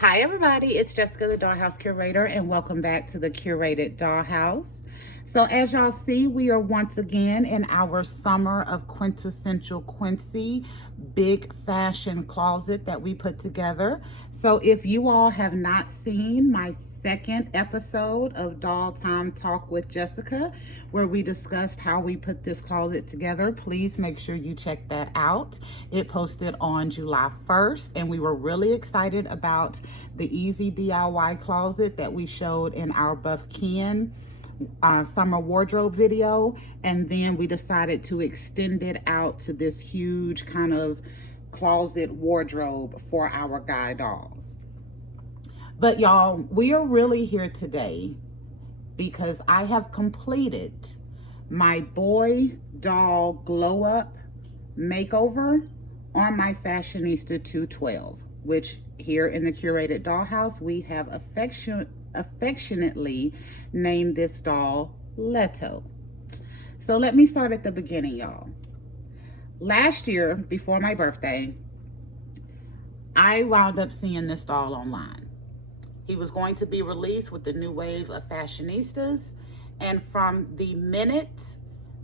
Hi everybody, it's Jessica the Dollhouse Curator and welcome back to the Curated Dollhouse. So as y'all see, we are once again in our summer of quintessential Quincy big fashion closet that we put together. So if you all have not seen my second episode of Doll Time Talk with Jessica, where we discussed how we put this closet together, please make sure you check that out. It posted on July 1st, and we were really excited about the easy DIY closet that we showed in our Buff Ken summer wardrobe video, and then we decided to extend it out to this huge kind of closet wardrobe for our guy dolls. But y'all, we are really here today because I have completed my boy doll glow up makeover on my Fashionista 212, which here in the Curated Dollhouse we have affectionately named this doll Leto. So let me start at the beginning, y'all. Last year, before my birthday, I wound up seeing this doll online. He was going to be released with the new wave of Fashionistas, and from the minute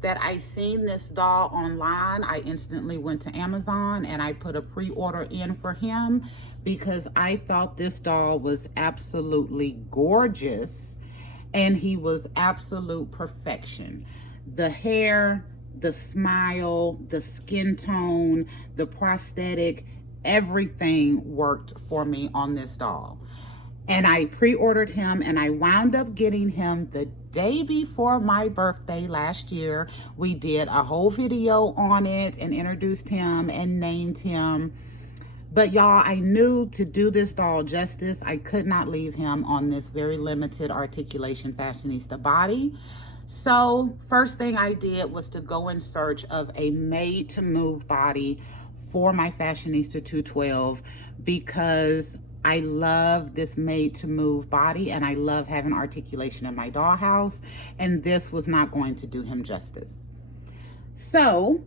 that I seen this doll online, I instantly went to Amazon and I put a pre-order in for him because I thought this doll was absolutely gorgeous and he was absolute perfection. The hair, the smile, the skin tone, the prosthetic, everything worked for me on this doll. And I pre-ordered him and I wound up getting him the day before my birthday last year. We did a whole video on it and introduced him and named him. But y'all, I knew to do this doll justice, I could not leave him on this very limited articulation Fashionista body. So first thing I did was to go in search of a made to move body for my Fashionista 212 because I love this made to move body and I love having articulation in my dollhouse, and this was not going to do him justice. So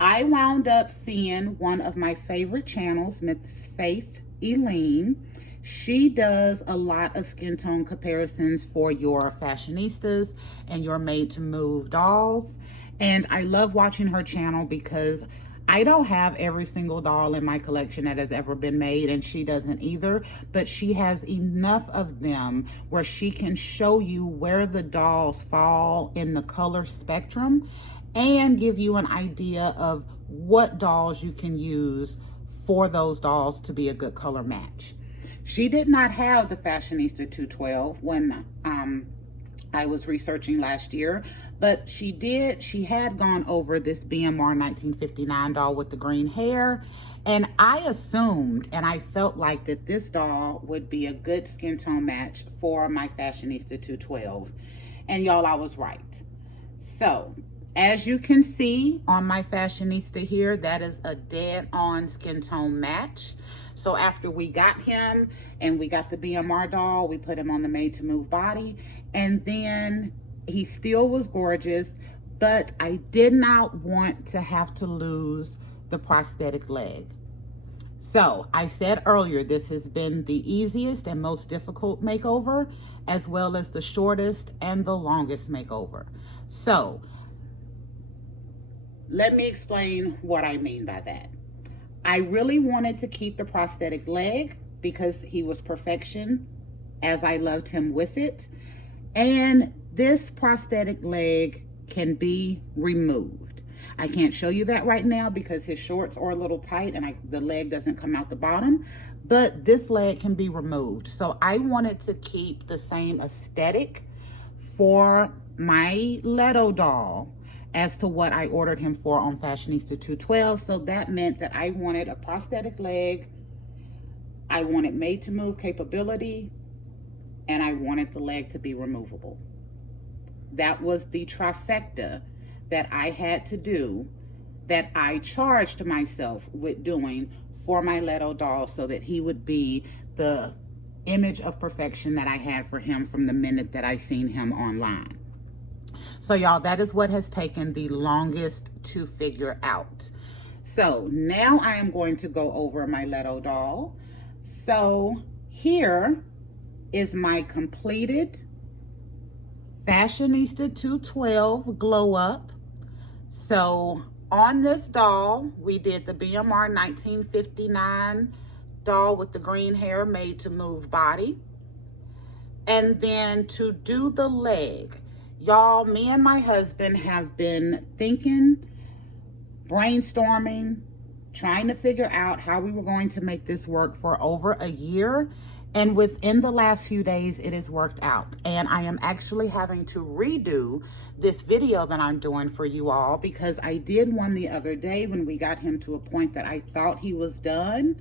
I wound up seeing one of my favorite channels, Miss Faith Eileen. She does a lot of skin tone comparisons for your Fashionistas and your made to move dolls. And I love watching her channel because I don't have every single doll in my collection that has ever been made, and she doesn't either, but she has enough of them where she can show you where the dolls fall in the color spectrum and give you an idea of what dolls you can use for those dolls to be a good color match. She did not have the Fashionista 212 when I was researching last year, but she had gone over this BMR 1959 doll with the green hair, and I assumed and I felt like that this doll would be a good skin tone match for my Fashionista 212, and y'all, I was right. So as you can see on my Fashionista here, that is a dead on skin tone match. So after we got him and we got the BMR doll, we put him on the made to move body, and then he still was gorgeous, but I did not want to have to lose the prosthetic leg. So I said earlier, this has been the easiest and most difficult makeover, as well as the shortest and the longest makeover. So let me explain what I mean by that. I really wanted to keep the prosthetic leg because he was perfection, as I loved him with it. And this prosthetic leg can be removed. I can't show you that right now because his shorts are a little tight and the leg doesn't come out the bottom, but this leg can be removed. So I wanted to keep the same aesthetic for my Leto doll as to what I ordered him for on Fashionista 212. So that meant that I wanted a prosthetic leg, I wanted made to move capability, and I wanted the leg to be removable. That was the trifecta that I had to do, that I charged myself with doing for my Leto doll so that he would be the image of perfection that I had for him from the minute that I seen him online. So y'all, that is what has taken the longest to figure out. So now I am going to go over my Leto doll. So Here is my completed Fashionista 212 glow up. So on this doll, we did the BMR 1959 doll with the green hair made to move body. And then to do the leg, y'all, me and my husband have been thinking, brainstorming, trying to figure out how we were going to make this work for over a year. And within the last few days, it has worked out. And I am actually having to redo this video that I'm doing for you all, because I did one the other day when we got him to a point that I thought he was done.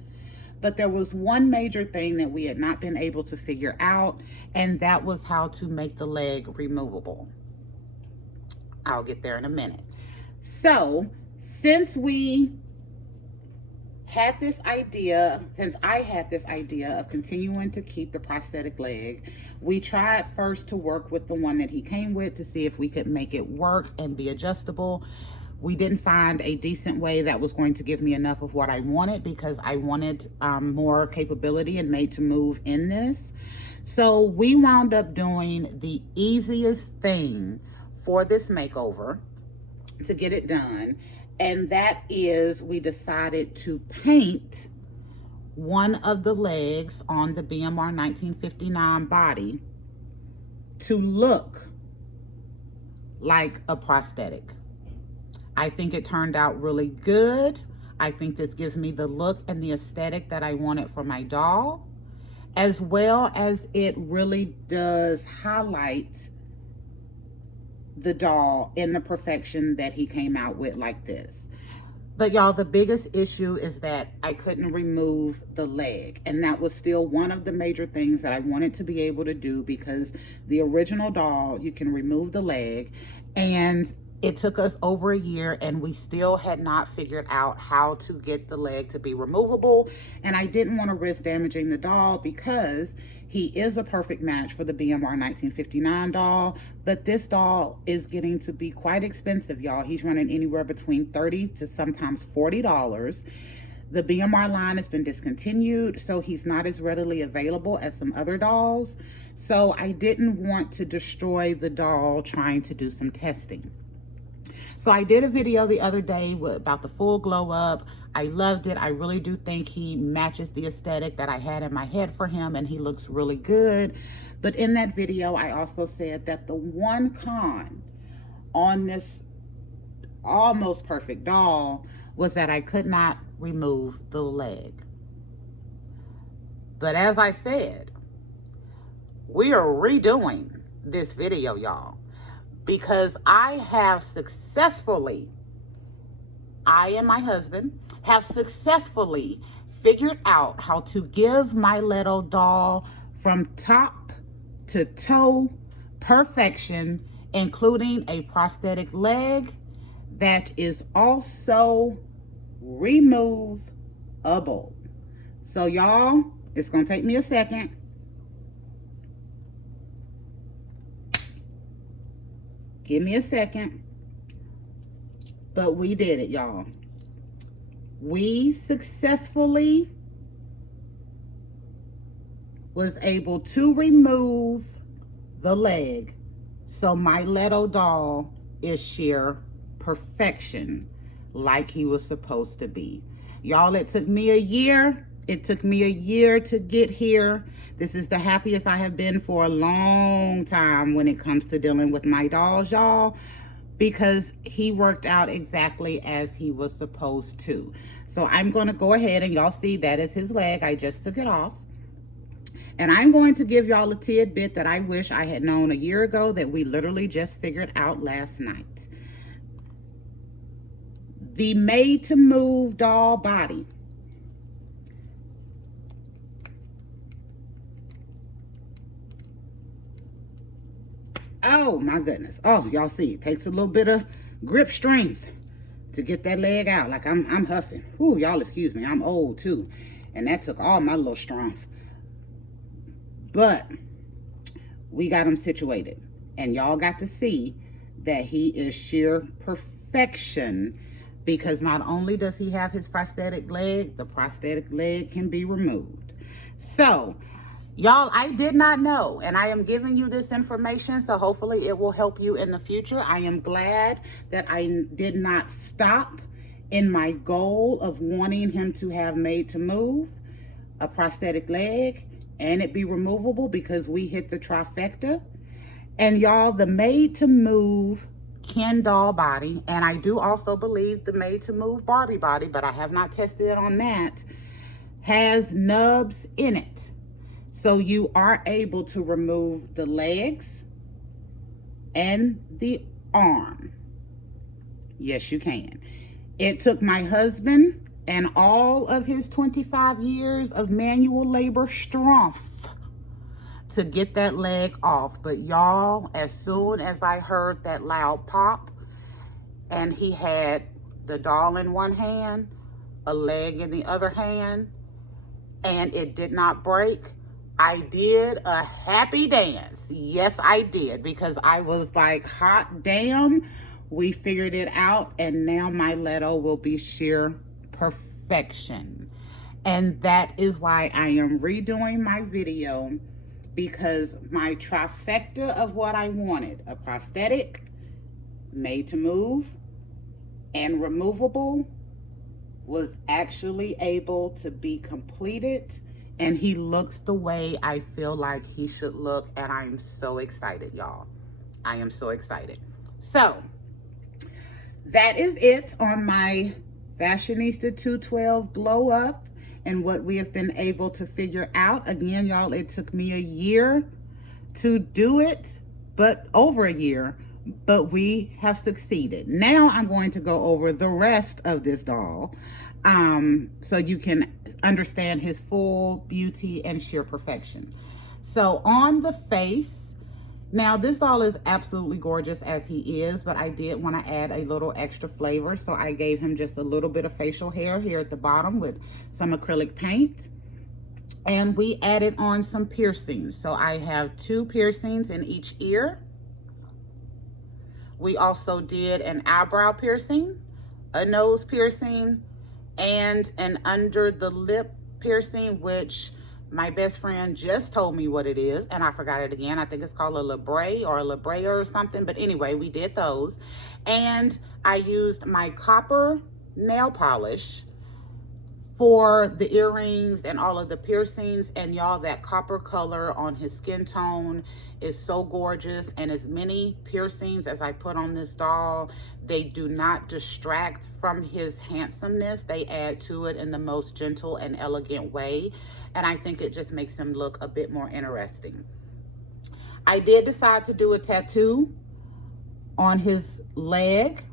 But there was one major thing that we had not been able to figure out, and that was how to make the leg removable. I'll get there in a minute. So since I had this idea of continuing to keep the prosthetic leg, we tried first to work with the one that he came with to see if we could make it work and be adjustable. We didn't find a decent way that was going to give me enough of what I wanted, because I wanted more capability and made to move in this. So we wound up doing the easiest thing for this makeover to get it done. And that is, we decided to paint one of the legs on the BMR 1959 body to look like a prosthetic. I think it turned out really good. I think this gives me the look and the aesthetic that I wanted for my doll, as well as it really does highlight the doll in the perfection that he came out with like this. But y'all, the biggest issue is that I couldn't remove the leg, and that was still one of the major things that I wanted to be able to do, because the original doll, you can remove the leg, and it took us over a year and we still had not figured out how to get the leg to be removable. And I didn't want to risk damaging the doll, because he is a perfect match for the BMR 1959 doll, but this doll is getting to be quite expensive, y'all. He's running anywhere between $30 to sometimes $40. The BMR line has been discontinued, so he's not as readily available as some other dolls. So I didn't want to destroy the doll trying to do some testing. So I did a video the other day about the full glow up. I loved it. I really do think he matches the aesthetic that I had in my head for him, and he looks really good. But in that video, I also said that the one con on this almost perfect doll was that I could not remove the leg. But as I said, we are redoing this video, y'all, because I and my husband have successfully figured out how to give my little doll from top to toe perfection, including a prosthetic leg that is also removable. So y'all, it's gonna take me a second. Give me a second. But we did it, y'all. We successfully was able to remove the leg. So my little doll is sheer perfection, like he was supposed to be. Y'all, it took me a year. It took me a year to get here. This is the happiest I have been for a long time when it comes to dealing with my dolls, y'all, because he worked out exactly as he was supposed to. So I'm going to go ahead, and y'all see that is his leg. I just took it off. And I'm going to give y'all a tidbit that I wish I had known a year ago that we literally just figured out last night. The made to move doll body Oh my goodness. Oh, y'all see, it takes a little bit of grip strength to get that leg out. Like I'm huffing. Ooh, y'all excuse me. I'm old too. And that took all my little strength. But we got him situated. And y'all got to see that he is sheer perfection, because not only does he have his prosthetic leg, the prosthetic leg can be removed. So Y'all, I did not know, and I am giving you this information, so hopefully it will help you in the future. I am glad that I did not stop in my goal of wanting him to have made to move, a prosthetic leg, and it be removable, because we hit the trifecta. And y'all, the made to move Ken doll body, and I do also believe the made to move Barbie body, but I have not tested it on that, has nubs in it. So you are able to remove the legs and the arm. Yes, you can. It took my husband and all of his 25 years of manual labor strength to get that leg off. But y'all, as soon as I heard that loud pop and he had the doll in one hand, a leg in the other hand, and it did not break, I did a happy dance. Yes, I did, because I was like, hot damn, we figured it out, and now my Leto will be sheer perfection. And that is why I am redoing my video, because my trifecta of what I wanted, a prosthetic, made to move, and removable, was actually able to be completed, and he looks the way I feel like he should look, and I am so excited, y'all. I am so excited. So that is it on my Fashionista 212 glow up and what we have been able to figure out. Again, y'all, it took me a year to do it, but over a year, but we have succeeded. Now I'm going to go over the rest of this doll, so you can understand his full beauty and sheer perfection. So on the face, now this doll is absolutely gorgeous as he is, but I did want to add a little extra flavor, so I gave him just a little bit of facial hair here at the bottom with some acrylic paint. And we added on some piercings. So I have 2 piercings in each ear. We also did an eyebrow piercing, a nose piercing, and an under the lip piercing, which my best friend just told me what it is, and I forgot it again. I think it's called a labrae or a labrea or something. But anyway, we did those. And I used my copper nail polish for the earrings and all of the piercings. And y'all, that copper color on his skin tone is so gorgeous. And as many piercings as I put on this doll, they do not distract from his handsomeness. They add to it in the most gentle and elegant way. And I think it just makes him look a bit more interesting. I did decide to do a tattoo on his leg.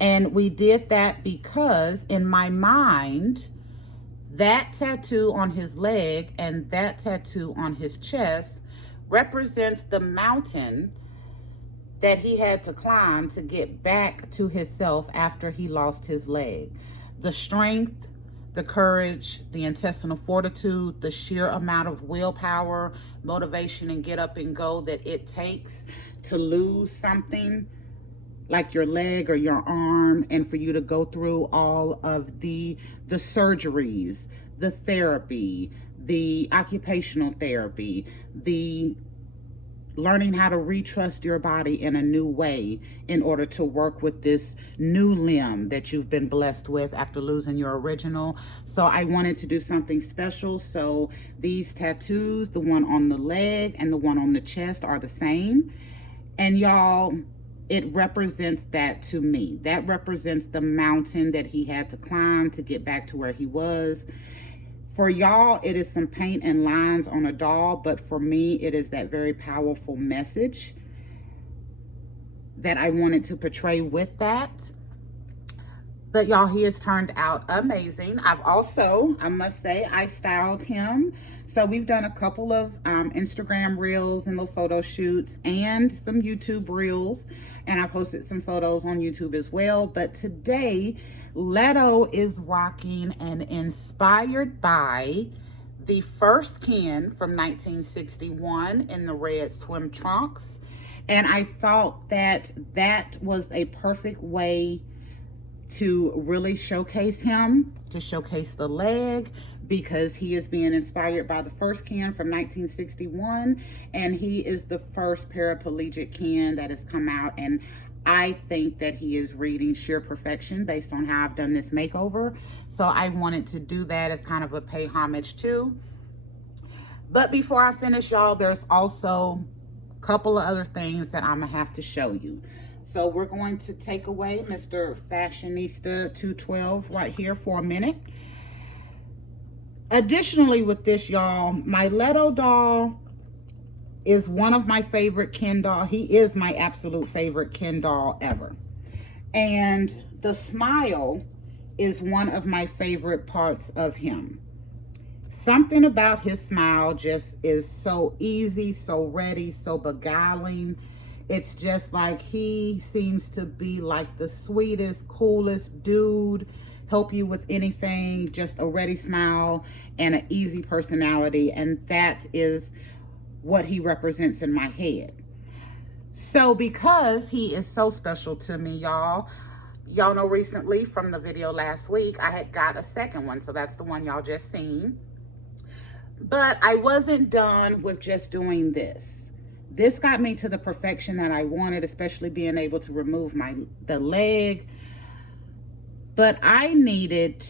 And we did that because in my mind, that tattoo on his leg and that tattoo on his chest represents the mountain that he had to climb to get back to himself after he lost his leg. The strength, the courage, the intestinal fortitude, the sheer amount of willpower, motivation, and get up and go that it takes to lose something like your leg or your arm, and for you to go through all of the surgeries, the therapy, the occupational therapy, the learning how to retrust your body in a new way in order to work with this new limb that you've been blessed with after losing your original. So I wanted to do something special. So these tattoos, the one on the leg and the one on the chest, are the same. And y'all, it represents that to me. That represents the mountain that he had to climb to get back to where he was. For y'all, it is some paint and lines on a doll, but for me, it is that very powerful message that I wanted to portray with that. But y'all, he has turned out amazing. I've also, I must say, I styled him. So we've done a couple of Instagram reels and little photo shoots and some YouTube reels. And I posted some photos on YouTube as well. But today, Leto is rocking an inspired by the first Ken from 1961 in the red swim trunks. And I thought that that was a perfect way to really showcase him, to showcase the leg, because he is being inspired by the first Ken from 1961, and he is the first paraplegic Ken that has come out, and I think that he is reading sheer perfection based on how I've done this makeover. So I wanted to do that as kind of a pay homage too. But before I finish, y'all, there's also a couple of other things that I'm gonna have to show you. So we're going to take away Mr. Fashionista 212 right here for a minute. Additionally with this, y'all, my Leto doll is one of my favorite Ken doll. He is my absolute favorite Ken doll ever. And the smile is one of my favorite parts of him. Something about his smile just is so easy, so ready, so beguiling. It's just like he seems to be like the sweetest, coolest dude, help you with anything, just a ready smile and an easy personality. And that is what he represents in my head. So because he is so special to me, y'all know recently from the video last week, I had got a second one. So that's the one y'all just seen. But I wasn't done with just doing this. This got me to the perfection that I wanted, especially being able to remove the leg. But I needed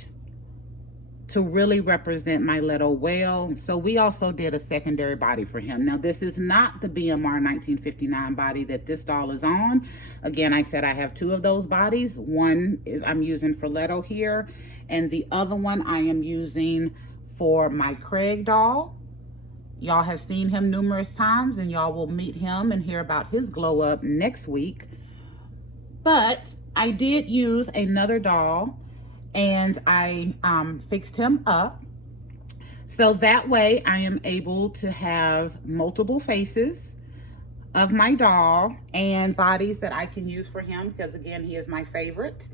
to really represent my Leto well. So we also did a secondary body for him. Now, this is not the BMR 1959 body that this doll is on. Again, I said I have two of those bodies. One I'm using for Leto here, and the other one I am using for my Craig doll. Y'all have seen him numerous times, and y'all will meet him and hear about his glow up next week. But I did use another doll, and I fixed him up. So that way I am able to have multiple faces of my doll and bodies that I can use for him, because again, he is my favorite.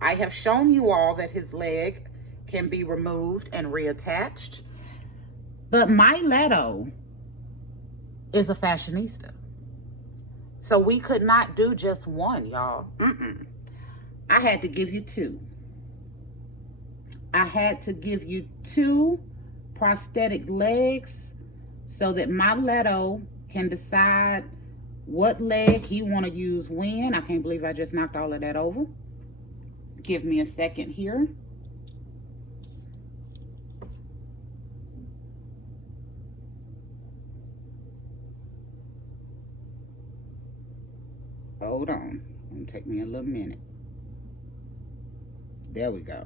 I have shown you all that his leg can be removed and reattached. But my Leto is a fashionista. So we could not do just one, y'all. I had to give you two. I had to give you two prosthetic legs so that my Leto can decide what leg he want to use when. I can't believe I just knocked all of that over. Give me a second here. Hold on. It'll take me a little minute. There we go.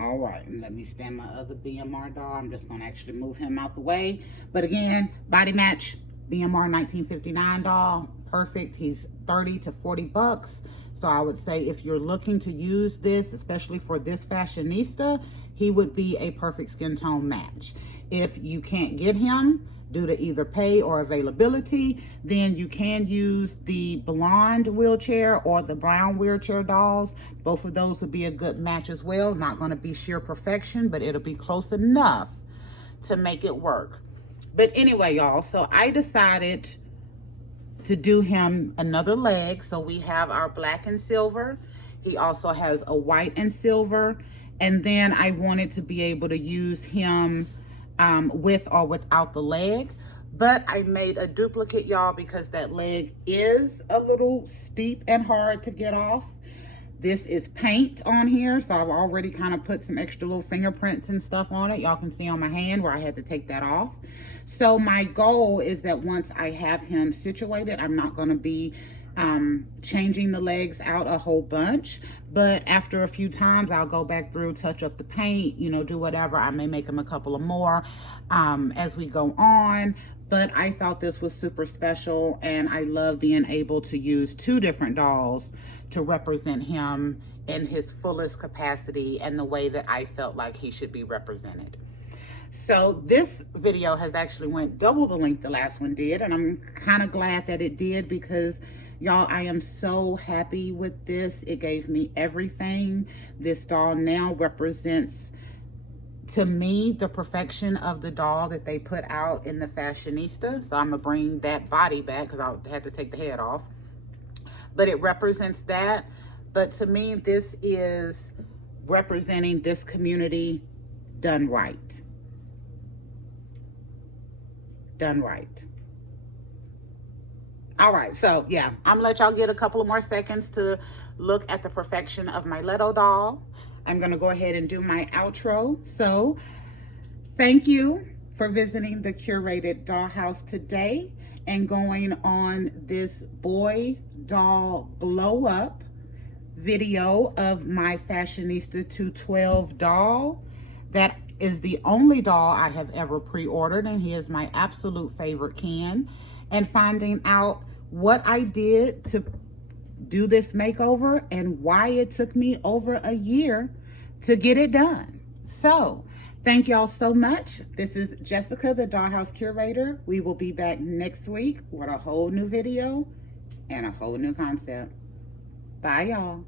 All right, and let me stand my other BMR doll. I'm just gonna actually move him out the way. But again, body match, BMR 1959 doll, perfect. He's 30 to 40 bucks. So I would say if you're looking to use this, especially for this fashionista, he would be a perfect skin tone match. If you can't get him due to either pay or availability, then you can use the blonde wheelchair or the brown wheelchair dolls. Both of those would be a good match as well. Not going to be sheer perfection, but it'll be close enough to make it work. But anyway, y'all, so I decided to do him another leg. So we have our black and silver. He also has a white and silver. And then I wanted to be able to use him with or without the leg. But I made a duplicate, y'all, because that leg is a little steep and hard to get off. This is paint on here, so I've already kind of put some extra little fingerprints and stuff on it. Y'all can see on my hand where I had to take that off. So my goal is that once I have him situated, I'm not going to be changing the legs out a whole bunch, but after a few times I'll go back through, touch up the paint, you know, do whatever. I may make them a couple of more as we go on. But I thought this was super special, and I love being able to use two different dolls to represent him in his fullest capacity and the way that I felt like he should be represented. So this video has actually went double the length the last one did, and I'm kind of glad that it did, because y'all, I am so happy with this. It gave me everything. This doll now represents, to me, the perfection of the doll that they put out in the Fashionista. So I'm gonna bring that body back because I had to take the head off. But it represents that. but to me, this is representing this community done right. Done right. All right, so yeah, I'm gonna let y'all get a couple of more seconds to look at the perfection of my Leto doll. I'm gonna go ahead and do my outro. So thank you for visiting the curated dollhouse today and going on this boy doll glow up video of my Fashionista 212 doll. That is the only doll I have ever pre-ordered, and he is my absolute favorite Ken. And finding out what I did to do this makeover and why it took me over a year to get it done. So thank y'all so much. This is Jessica, the Dollhouse Curator. We will be back next week with a whole new video and a whole new concept. Bye, y'all.